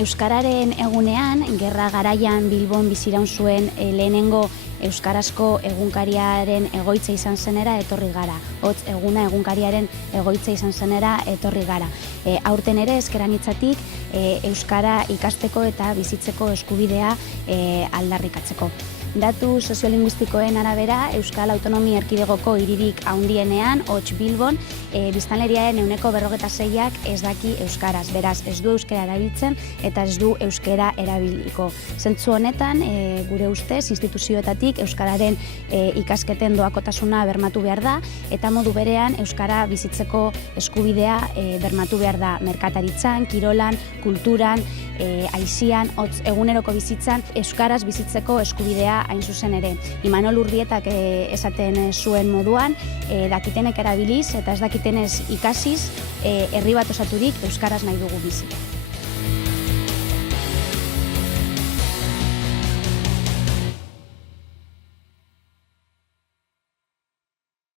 Euskararen egunean, gerra garaian Bilbon biziraun zuen lehenengo euskarazko egunkariaren egoitza izan zenera etorri gara. Hotz eguna egunkariaren egoitza izan zenera etorri gara. Aurten ere Ezker Anitzatik euskara ikasteko eta bizitzeko eskubidea aldarrikatzeko. Datu soziolinguistikoen arabera, Euskal Autonomia Erkidegoko hiririk handienean, hots Bilbon, biztanleriaren 46%ak ez daki euskaraz. Beraz, ez du euskara erabiltzen eta ez du euskara erabiliko. Zentzu honetan, gure ustez, instituzioetatik euskararen ikasketen doakotasuna bermatu behar da, eta modu berean euskara bizitzeko eskubidea bermatu behar da. Merkataritzan, kirolan, kulturan, aisian, hotz eguneroko bizitzan, euskaraz bizitzeko eskubidea hain zuzen ere. Imanol Urbietak esaten zuen moduan, dakitenek erabiliz eta ez dakitenez ikasiz, herri bat osaturik euskaraz nahi dugu bizi.